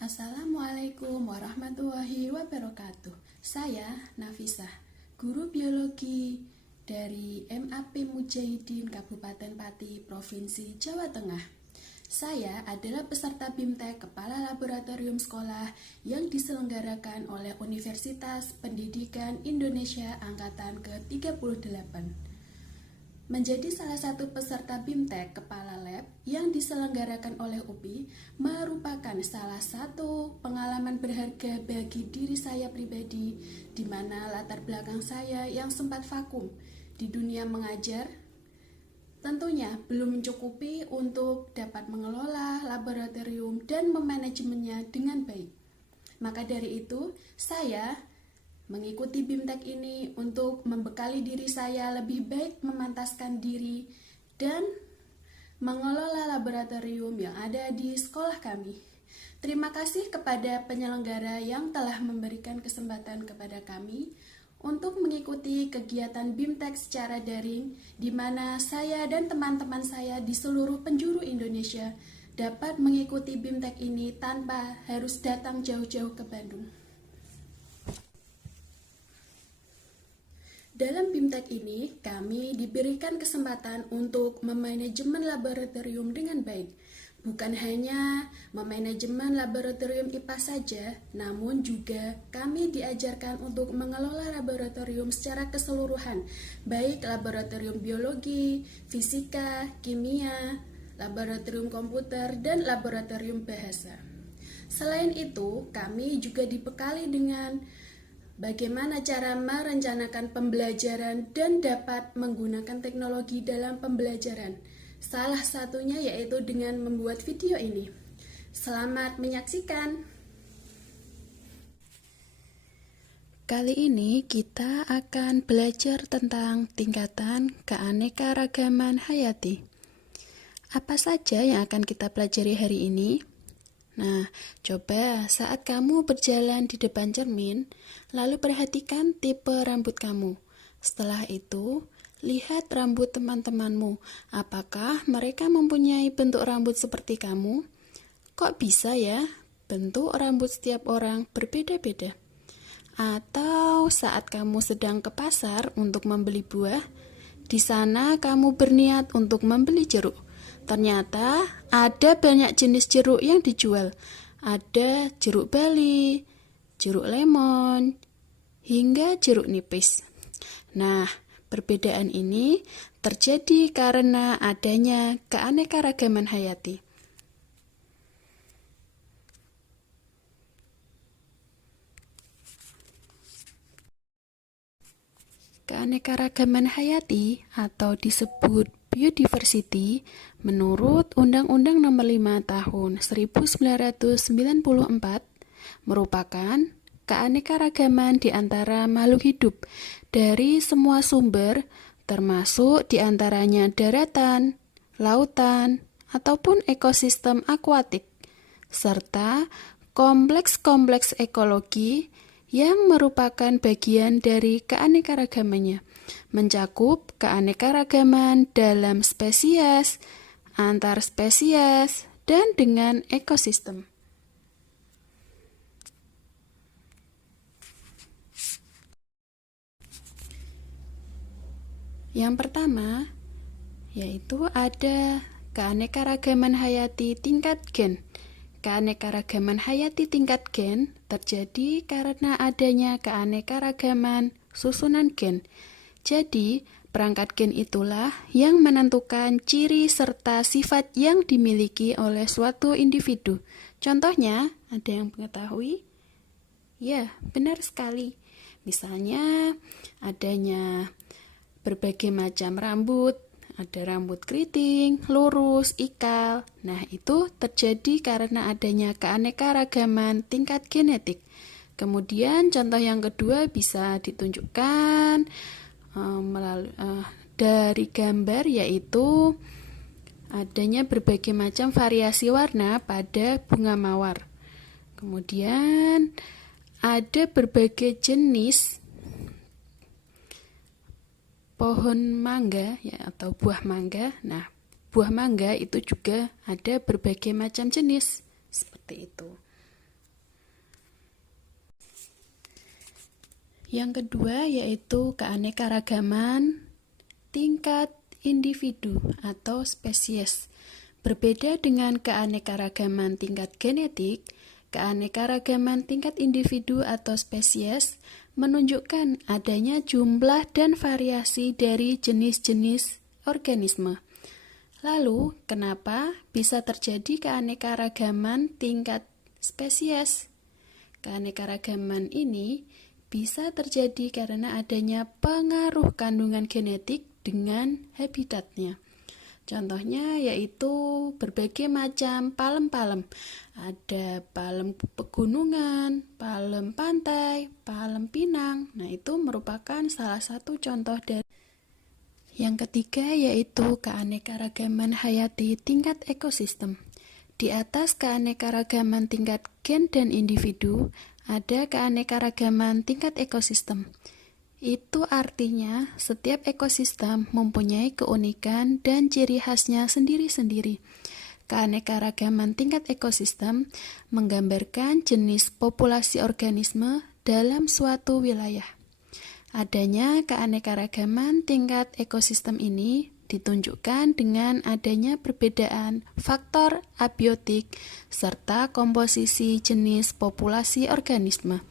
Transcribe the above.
Assalamualaikum warahmatullahi wabarakatuh. Saya Nafisah, guru biologi dari MAP Mujahidin Kabupaten Pati, Provinsi Jawa Tengah. Saya adalah peserta BIMTEK Kepala Laboratorium Sekolah yang diselenggarakan oleh Universitas Pendidikan Indonesia Angkatan ke-38. Menjadi salah satu peserta BIMTEK Kepala Lab yang diselenggarakan oleh UPI merupakan salah satu pengalaman berharga bagi diri saya pribadi, di mana latar belakang saya yang sempat vakum di dunia mengajar tentunya belum mencukupi untuk dapat mengelola laboratorium dan memanajemennya dengan baik. Maka dari itu, saya mengikuti BIMTEK ini untuk membekali diri saya lebih baik memantaskan diri dan mengelola laboratorium yang ada di sekolah kami. Terima kasih kepada penyelenggara yang telah memberikan kesempatan kepada kami untuk mengikuti kegiatan BIMTEK secara daring, di mana saya dan teman-teman saya di seluruh penjuru Indonesia dapat mengikuti BIMTEK ini tanpa harus datang jauh-jauh ke Bandung. Dalam BIMTEK ini, kami diberikan kesempatan untuk memanajemen laboratorium dengan baik. Bukan hanya memanajemen laboratorium IPA saja, namun juga kami diajarkan untuk mengelola laboratorium secara keseluruhan, baik laboratorium biologi, fisika, kimia, laboratorium komputer, dan laboratorium bahasa. Selain itu, kami juga dibekali dengan bagaimana cara merencanakan pembelajaran dan dapat menggunakan teknologi dalam pembelajaran. Salah satunya yaitu dengan membuat video ini. Selamat menyaksikan. Kali ini kita akan belajar tentang tingkatan keanekaragaman hayati. Apa saja yang akan kita pelajari hari ini? Nah, coba saat kamu berjalan di depan cermin, lalu perhatikan tipe rambut kamu. Setelah itu, lihat rambut teman-temanmu. Apakah mereka mempunyai bentuk rambut seperti kamu? Kok bisa ya? Bentuk rambut setiap orang berbeda-beda. Atau saat kamu sedang ke pasar untuk membeli buah, di sana kamu berniat untuk membeli jeruk. Ternyata ada banyak jenis jeruk yang dijual. Ada jeruk bali, jeruk lemon, hingga jeruk nipis. Nah, perbedaan ini terjadi karena adanya keanekaragaman hayati. Keanekaragaman hayati atau disebut biodiversity menurut Undang-Undang Nomor 5 Tahun 1994 merupakan keanekaragaman di antara makhluk hidup dari semua sumber, termasuk di antaranya daratan, lautan, ataupun ekosistem akuatik, serta kompleks-kompleks ekologi yang merupakan bagian dari keanekaragamannya, mencakup keanekaragaman dalam spesies, antar spesies, dan dengan ekosistem. Yang pertama, yaitu ada keanekaragaman hayati tingkat gen. Keanekaragaman hayati tingkat gen terjadi karena adanya keanekaragaman susunan gen. Jadi, perangkat gen itulah yang menentukan ciri serta sifat yang dimiliki oleh suatu individu. Contohnya, ada yang mengetahui? Ya, benar sekali. Misalnya, adanya berbagai macam rambut, ada rambut keriting, lurus, ikal. Nah, itu terjadi karena adanya keanekaragaman tingkat genetik. Kemudian contoh yang kedua bisa ditunjukkan dari gambar, yaitu adanya berbagai macam variasi warna pada bunga mawar. Kemudian ada berbagai jenis pohon mangga ya, atau buah mangga. Nah, buah mangga itu juga ada berbagai macam jenis seperti itu. Yang kedua yaitu keanekaragaman tingkat individu atau spesies. Berbeda dengan keanekaragaman tingkat genetik, keanekaragaman tingkat individu atau spesies menunjukkan adanya jumlah dan variasi dari jenis-jenis organisme. Lalu, kenapa bisa terjadi keanekaragaman tingkat spesies? Keanekaragaman ini bisa terjadi karena adanya pengaruh kandungan genetik dengan habitatnya. Contohnya yaitu berbagai macam palem-palem. Ada palem pegunungan, palem pantai, palem pinang. Nah, itu merupakan salah satu contoh dari. Yang ketiga yaitu keanekaragaman hayati tingkat ekosistem. Di atas keanekaragaman tingkat gen dan individu, ada keanekaragaman tingkat ekosistem. Itu artinya setiap ekosistem mempunyai keunikan dan ciri khasnya sendiri-sendiri. Keanekaragaman tingkat ekosistem menggambarkan jenis populasi organisme dalam suatu wilayah. Adanya keanekaragaman tingkat ekosistem ini ditunjukkan dengan adanya perbedaan faktor abiotik serta komposisi jenis populasi organisme.